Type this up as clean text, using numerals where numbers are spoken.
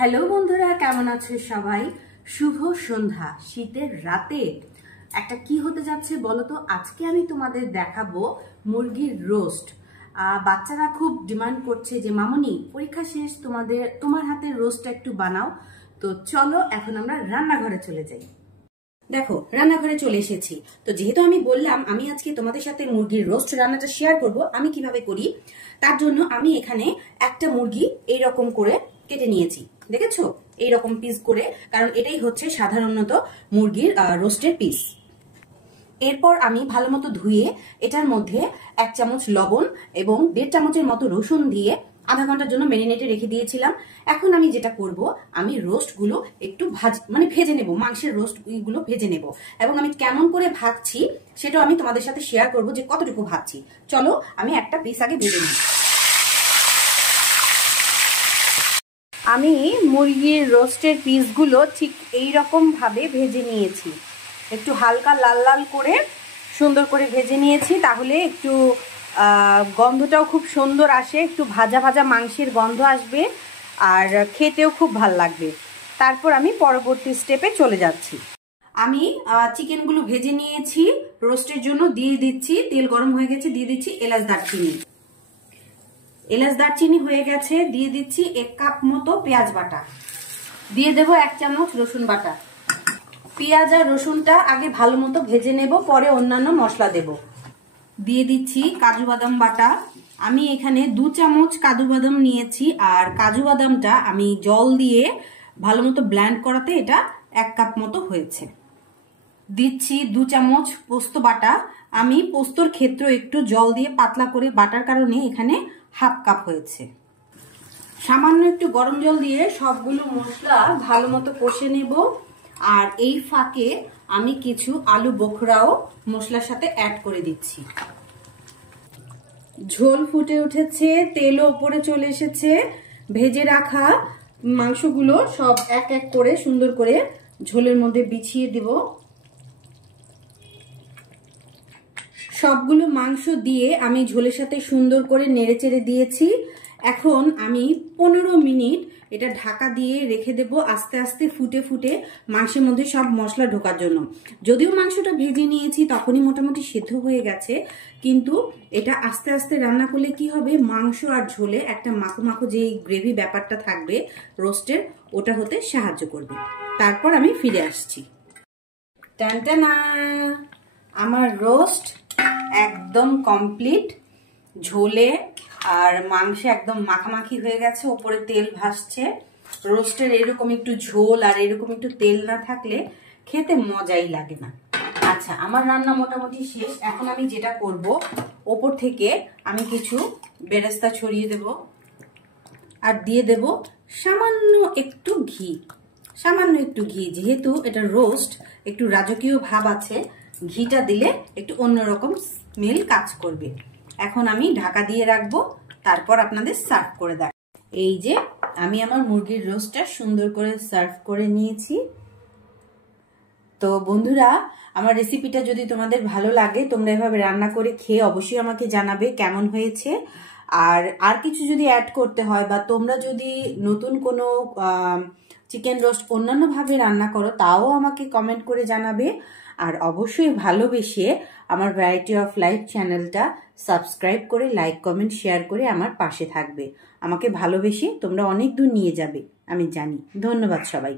Hello বন্ধুরা, কেমন আছো সবাই? শুভ সন্ধ্যা। শীতের রাতে একটা কি হতে যাচ্ছে বলো তো? আজকে আমি তোমাদের দেখাবো মুরগির রোস্ট। বাচ্চারা খুব ডিমান্ড করছে যে মামুনি পরীক্ষা শেষ, তোমার হাতের রোস্টটা একটু বানাও। তো চলো এখন আমরা রান্নাঘরে চলে যাই। দেখো, রান্নাঘরে চলে এসেছি। তো যেহেতু আমি বললাম আমি আজকে তোমাদের সাথে মুরগির রোস্ট রান্নাটা শেয়ার করব, আমি কিভাবে করি তার জন্য আমি এখানে একটা মুরগি এইরকম করে কেটে নিয়েছি। দেখেছো, এইরকম পিস করে, কারণ এটাই হচ্ছে সাধারণত মুরগির রোস্টের পিস। এরপর আমি ভালো মতো ধুয়ে এটার মধ্যে 1 চামচ লবণ এবং 1.5 চামচের মতো রসুন দিয়ে আধা ঘন্টার জন্য ম্যারিনেটে রেখে দিয়েছিলাম। এখন আমি যেটা করব, আমি রোস্টগুলো একটু ভেজে নেব, মাংসের রোস্টগুলো ভেজে নেব। এবং আমি কেমন করে ভাজছি সেটাও আমি তোমাদের সাথে শেয়ার করব যে কতটুকু ভাজছি। চলো আমি একটা পিস আগে ভেজে নিই। আমি মুরগির রোস্টের পিসগুলো ঠিক এই রকম ভাবে ভেজে নিয়েছি, একটু হালকা লাল লাল করে সুন্দর করে ভেজে নিয়েছি, তাহলে একটু গন্ধটাও খুব সুন্দর আসে, একটু ভাজা ভাজা মাংসের গন্ধ আসবে আর খেতেও খুব ভাল লাগবে। তারপর আমি পরবর্তী স্টেপে চলে যাচ্ছি। আমি চিকেনগুলো ভেজে নিয়েছি, রোস্টের জন্য দিয়ে দিচ্ছি, তেল গরম হয়ে গেছে, দিয়ে দিচ্ছি এলাচ দারচিনি হয়ে গেছে, দিয়ে দিচ্ছি 1 কাপ মতো পেঁয়াজ বাটা, দিয়ে দেবো 1 চামচ রসুন বাটা। পেঁয়াজ আর রসুনটা আগে ভালো মতো ভেজে নেব, পরে অন্যান্য মশলা দেব। দিয়ে দিচ্ছি কাজু বাদাম বাটা। আমি এখানে 2 চামচ কাজু বাদাম নিয়েছি, আর কাজু বাদামটা আমি জল দিয়ে ভালো মতো ব্লেন্ড করাতে এটা 1 কাপ মতো হয়েছে। দিচ্ছি 2 চামচ পোস্ত বাটা। আমি পোস্তর ক্ষেত্র একটু জল দিয়ে পাতলা করে বাটার কারণে এখানে 1/2 কাপ হয়েছে। সামান্য একটু গরম জল দিয়ে সবগুলো মশলা ভালো মতো কষে নেব। আর এই ফাঁকে আমি কিছু আলু বোখরাও মশলার সাথে অ্যাড করে দিচ্ছি। ঝোল ফুটে উঠেছে, তেলও উপরে চলে এসেছে। ভেজে রাখা মাংসগুলো সব এক এক করে সুন্দর করে ঝোলের মধ্যে বিছিয়ে দেব। সবগুলো মাংস দিয়ে আমি ঝোলের সাথে সুন্দর করে নেড়েচেড়ে দিয়েছি। এখন আমি 15 মিনিট এটা ঢাকা দিয়ে রেখে দেব, আস্তে আস্তে ফুটে ফুটে মাংসের মধ্যে সব মশলা ঢোকার জন্য। যদিও মাংসটা ভেজে নিয়েছি তখনই মোটামুটি সিদ্ধ হয়ে গেছে, কিন্তু এটা আস্তে আস্তে রান্না করলে কি হবে, মাংস আর ঝোলে একটা মাখো মাখো যে গ্রেভি ব্যাপারটা থাকবে রোস্টের, ওটা হতে সাহায্য করবে। তারপর আমি ফিরে আসছি। টানটানা, আমার রোস্ট একদম কমপ্লিট। ঝোলে আর মাংসে একদম মাখামাখি হয়ে গেছে, ওপরে তেল ভাসছে। রোস্টের এরকম একটু ঝোল আর এরকম একটু তেল না থাকলে খেতে মজাই লাগে না। আচ্ছা, আমার রান্না মোটামুটি শেষ। এখন আমি যেটা করব, ওপর থেকে আমি কিছু বেরেস্তা ছড়িয়ে দেব আর দিয়ে দেব সামান্য একটু ঘি। যেহেতু এটা রোস্ট, একটু রাজকীয় ভাব আছে, ঘিটা দিলে একটু অন্যরকম স্মেল কাজ করবে। এখন আমি ঢাকা দিয়ে রাখবো, তারপর আপনাদের সার্ভ করে দেব। এই যে আমি আমার মুরগির রোস্টটা সুন্দর করে সার্ভ করে নিয়েছি। তো বন্ধুরা, আমার রেসিপিটা যদি তোমাদের ভালো লাগে, তোমরা এভাবে রান্না করে খেয়ে অবশ্যই আমাকে জানাবে কেমন হয়েছে। আর কিছু যদি অ্যাড করতে হয়, বা তোমরা যদি নতুন কোনো চিকেন রোস্ট অন্যান্য ভাবে রান্না করো, তাও আমাকে কমেন্ট করে জানাবে। আর অবশ্যই ভালোবেসে আমার ভ্যারাইটি অফ লাইফ চ্যানেলটা সাবস্ক্রাইব করে লাইক কমেন্ট শেয়ার করে আমার পাশে থাকবে। আমাকে ভালোবেসে তোমরা অনেক দূর নিয়ে যাবে আমি জানি। ধন্যবাদ সবাইকে।